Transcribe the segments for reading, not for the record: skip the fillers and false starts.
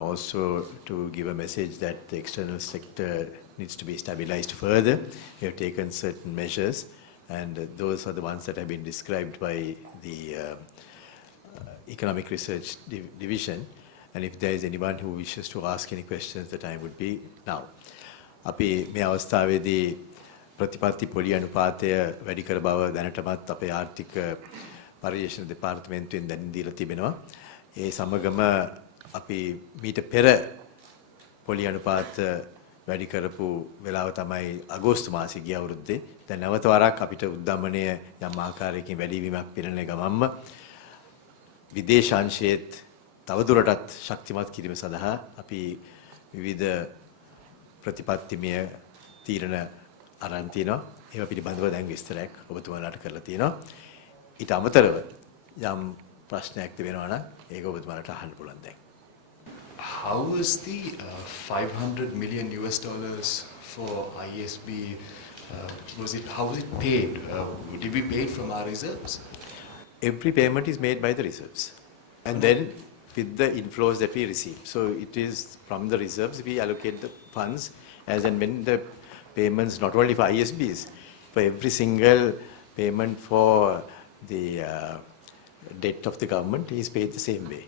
Also to give a message that the external sector needs to be stabilized further. We have taken certain measures, and those are the ones that have been described by the Economic Research Division. And if there is anyone who wishes to ask any questions, the time would be now. අපි මේ අවස්ථාවේදී ප්‍රතිපත්ති පොලි අනුපාතය වැඩි කර බව දැනටමත් අපේ ආර්ථික පරිශ්‍රණ දෙපාර්තමේන්තුවෙන් දැන් දීලා තිබෙනවා. ඒ සමගම අපි මීට පෙර පොලි අනුපාත වැඩි කරපු වෙලාව තමයි අගෝස්තු මාසයේ ගිය අවුරුද්දේ. දැන් නැවත වරක් අපිට උද්දමනය යම් ආකාරයකින් වැඩිවීමක් පිරෙන ගමන්ම විදේශාංශයේත් තවදුරටත් ශක්තිමත් කිරීම සඳහා අපි විවිධ ප්‍රතිපත්තිමය තීරණ අරන් තිනවා. ඒවා පිළිබඳව දැන් විස්තරයක් ඔබතුමාලාට කරලා තියෙනවා. ඊට අමතරව යම් ප්‍රශ්නයක් තිබෙනවා නම් ඒක ඔබතුමාලාට අහන්න පුළුවන් දැන්. How is the $500 million US dollars for ISB? How was it paid? Did we pay it from our reserves? Every payment is made by the reserves, and then with the inflows that we receive. So it is from the reserves we allocate the funds as and when the payments, not only for ISBs, for every single payment for the debt of the government is paid the same way.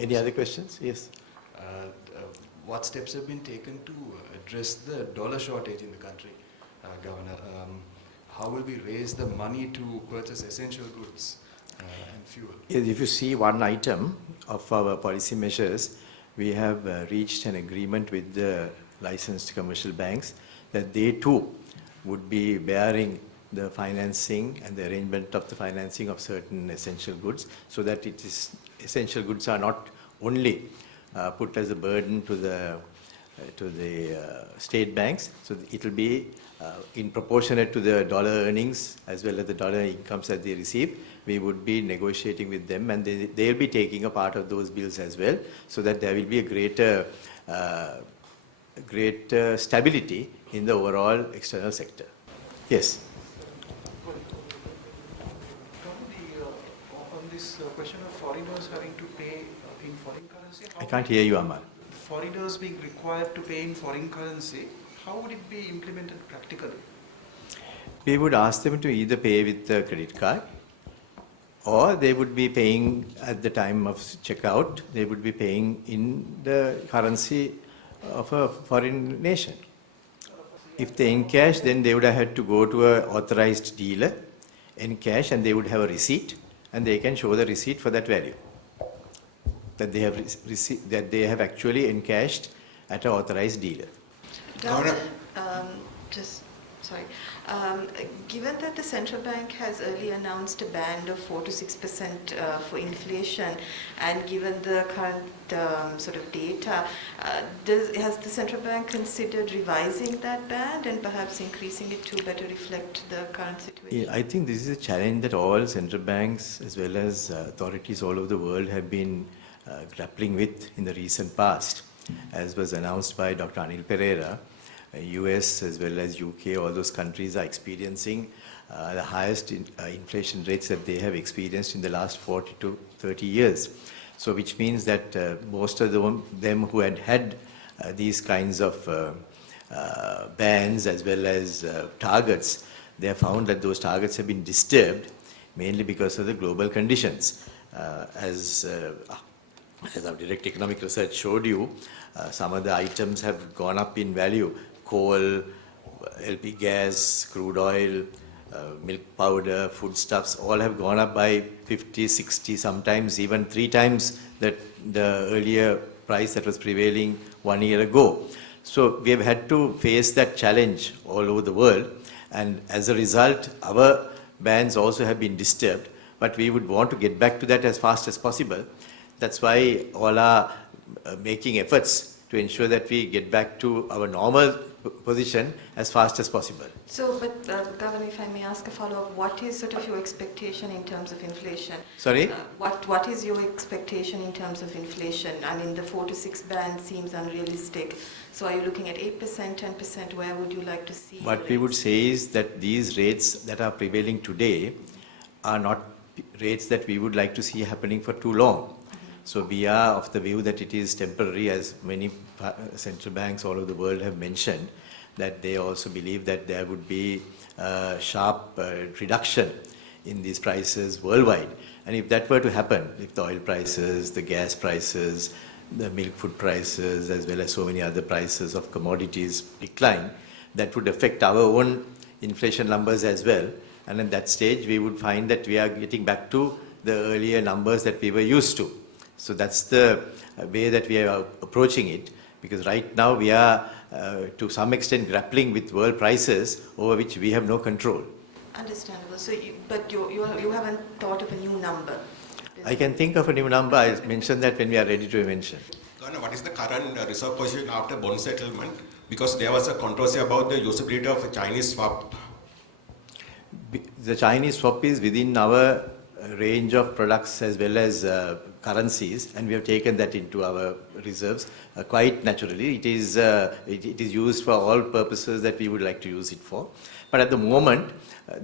Any other questions? Yes. What steps have been taken to address the dollar shortage in the country, Governor? How will we raise the money to purchase essential goods and fuel? If you see one item of our policy measures, we have reached an agreement with the licensed commercial banks that they too would be bearing the financing and the arrangement of the financing of certain essential goods, so that it is essential goods are not only put as a burden to the state banks. So it will be in proportionate to the dollar earnings as well as the dollar incomes that they receive. We would be negotiating with them, and they'll be taking a part of those bills as well, so that there will be a greater stability in the overall external sector. Yes. On this question of foreigners having to pay in foreign currency, I can't hear you, Amal. Foreigners being required to pay in foreign currency, how would it be implemented practically? We would ask them to either pay with the credit card, or they would be paying at the time of checkout, they would be paying in the currency of a foreign nation. If they encash, then they would have had to go to an authorized dealer, encash, and they would have a receipt, and they can show the receipt for that value that they have that they have actually encashed at an authorized dealer. Given that the central bank has earlier announced a band of 4 to 6% for inflation, and given the current sort of data, has the central bank considered revising that band and perhaps increasing it to better reflect the current situation? Yeah, I think this is a challenge that all central banks as well as authorities all over the world have been grappling with in the recent past. As was announced by Dr. Anil Pereira, US as well as UK, all those countries are experiencing the highest inflation rates that they have experienced in the last 40 to 30 years. So which means that most of them who had these kinds of bans as well as targets, they have found that those targets have been disturbed mainly because of the global conditions. As our direct economic research showed you, some of the items have gone up in value. Coal, LP gas, crude oil, milk powder, foodstuffs, all have gone up by 50, 60, sometimes even 3 times the earlier price that was prevailing 1 year ago. So we have had to face that challenge all over the world, and as a result, our bans also have been disturbed, but we would want to get back to that as fast as possible. That's why all are making efforts to ensure that we get back to our normal position as fast as possible. So, but Governor, if I may ask a follow-up, what is sort of your expectation in terms of inflation? Sorry? What is your expectation in terms of inflation? I mean, the 4 to 6 band seems unrealistic. So are you looking at 8%, 10%? Where would you like to see? What we would say is that these rates that are prevailing today are not rates that we would like to see happening for too long. So we are of the view that it is temporary, as many central banks all over the world have mentioned, that they also believe that there would be a sharp reduction in these prices worldwide. And if that were to happen, if the oil prices, the gas prices, the milk food prices, as well as so many other prices of commodities decline, that would affect our own inflation numbers as well. And at that stage, we would find that we are getting back to the earlier numbers that we were used to. So that's the way that we are approaching it, because right now we are to some extent grappling with world prices over which we have no control. Understandable. So, but you haven't thought of a new number? I can think of a new number. I'll mention that when we are ready to mention. Governor, what is the current reserve position after bond settlement? Because there was a controversy about the usability of a Chinese swap. The Chinese swap is within our range of products as well as currencies, and we have taken that into our reserves quite naturally. It is used for all purposes that we would like to use it for. But at the moment,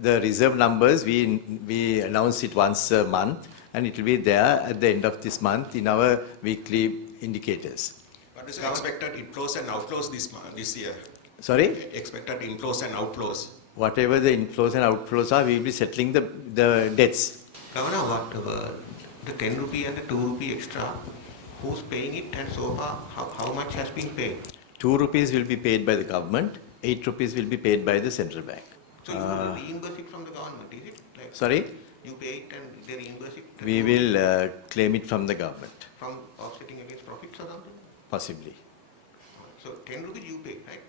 the reserve numbers, we announce it once a month, and it will be there at the end of this month in our weekly indicators. What is the expected inflows and outflows this year? Sorry? Expected inflows and outflows. Whatever the inflows and outflows are, we will be settling the debts. Governor, whatever the 10 rupee and the 2 rupee extra, who's paying it, and so far how much has been paid? 2 rupees will be paid by the government, 8 rupees will be paid by the central bank. So you will reimburse it from the government, is it? Like Sorry? you pay it and they reimburse it? We will claim it from the government, From offsetting against profits or something? possibly. So 10 rupees you pay, right?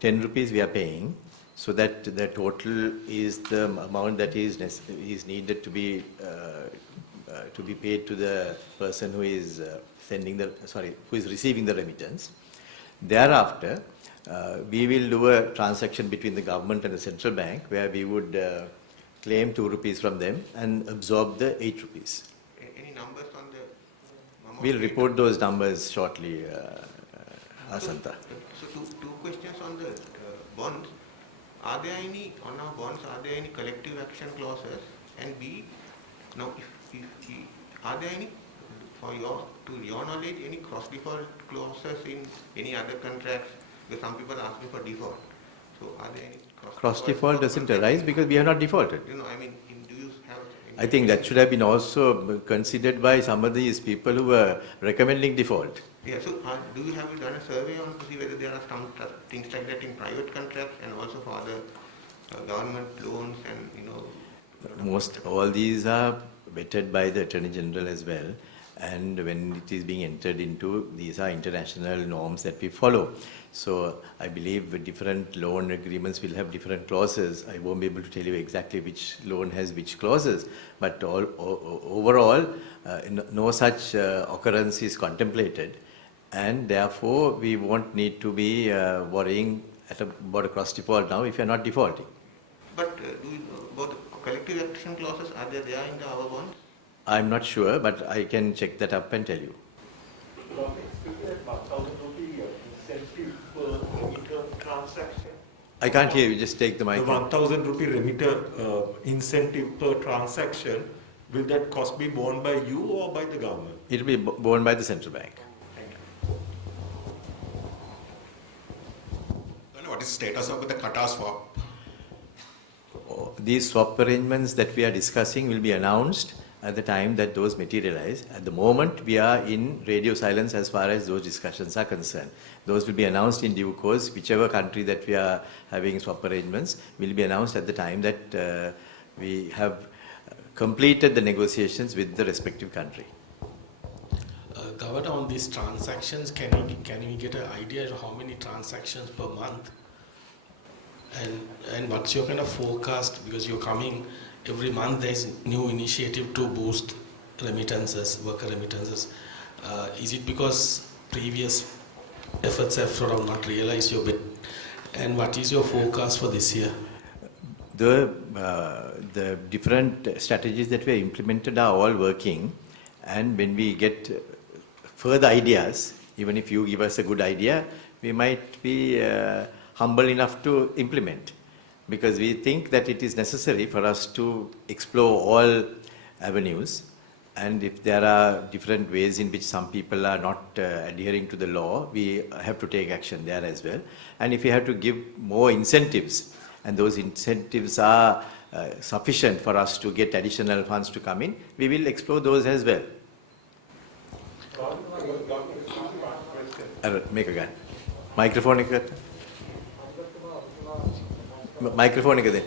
10 rupees we are paying, so that the total is the amount that is needed to be paid to the person who is who is receiving the remittance. Thereafter, we will do a transaction between the government and the central bank where we would claim 2 rupees from them and absorb the 8 rupees. Any numbers on the amount We'll paid? report those numbers shortly, Asanta. So two questions on the bonds. Are there any, on our bonds, are there any collective action clauses? And B, now are there any, to your knowledge, any cross-default clauses in any other contracts? Because some people are asking for default. So are there any Cross-default doesn't arise because we have not defaulted. You know, I mean, do you have... I think that should have been also considered by some of these people who were recommending default. Yeah, so do you have done a survey on to see whether there are some things like that in private contracts and also for other government loans and, you know... All these are vetted by the Attorney General as well, and when it is being entered into, these are international norms that we follow. So I believe different loan agreements will have different clauses. I won't be able to tell you exactly which loan has which clauses, but overall, no such occurrence is contemplated, and therefore we won't need to be worrying about a cross default now if you are not defaulting. But do you know about the collective action clauses, are they there in our bonds? I'm not sure, but I can check that up and tell you. I can't hear you, just take the mic. The 1,000 rupee remitter incentive per transaction, will that cost be borne by you or by the government? It will be borne by the central bank. What is the status of the Qatar swap? These swap arrangements that we are discussing will be announced at the time that those materialize. At the moment, we are in radio silence as far as those discussions are concerned. Those will be announced in due course. Whichever country that we are having swap arrangements will be announced at the time that we have completed the negotiations with the respective country. Governor, on these transactions, can we get an idea of how many transactions per month? And what's your kind of forecast? Because you're coming every month, there's new initiative to boost remittances, worker remittances. Is it because previous efforts have sort of not realized your bit? And what is your forecast for this year? The different strategies that we have implemented are all working, and when we get further ideas, even if you give us a good idea, we might be humble enough to implement, because we think that it is necessary for us to explore all avenues And if there are different ways in which some people are not adhering to the law, we have to take action there as well. And if we have to give more incentives, and those incentives are sufficient for us to get additional funds to come in, we will explore those as well. Make a gun. Microphone. Microphone.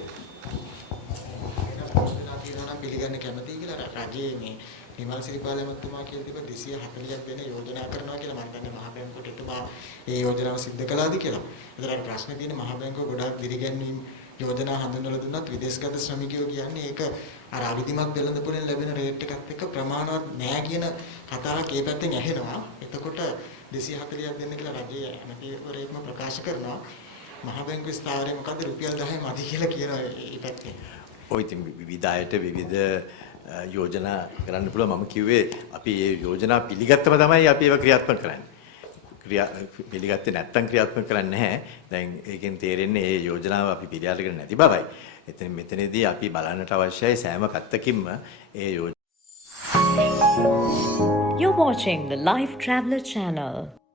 පිළිගන්න කැමතියි කියලා රජයේ මේ නිමල් සිරිපාල මහත්මයා කියලා තිබ්බ 240ක් දෙන යෝජනා කරනවා කියලා මම දන්නේ මහ බැංකුවට එතුමා ඒ යෝජනාව සිද්ධ කළාද කියලා. ඒතර ප්‍රශ්නේ තියෙන්නේ මහ බැංකුව ගොඩාක් දිරිගැන්වීම් යෝජනා හඳුන්වලා දුන්නත් විදේශගත ශ්‍රමිකයෝ කියන්නේ ඒක අර අවිධිමත් වෙළඳපොලෙන් ලැබෙන රේට් එකත් එක්ක ප්‍රමාණවත් නෑ කියන කතාවක් ඒ පැත්තෙන් ඇහෙනවා. එතකොට 240ක් දෙන්න කියලා රජයේ ඇමතිවරයෙක්ම ප්‍රකාශ කරනවා. මහ බැංකුවේ ස්ථාවරය මොකද්ද රුපියල් 10 මදි කියලා කියනවා ඒ පැත්තෙන්. ඔය ඉතින් විවිධ අයට විවිධ යෝජනා කරන්න පුළුවන්. මම කිව්වේ අපි මේ යෝජනා පිළිගත්තම තමයි අපි ඒවා ක්‍රියාත්මක කරන්නේ. පිළිගත්තේ නැත්නම් ක්‍රියාත්මක කරන්නේ නැහැ. දැන් ඒකෙන් තේරෙන්නේ මේ යෝජනාව අපි පිළිඅරගෙන නැති බවයි. එතන මෙතනදී අපි බලන්නට අවශ්‍යයි සෑම පැත්තකින්ම ඒ යෝජනා. You're watching the Lifetraveler channel.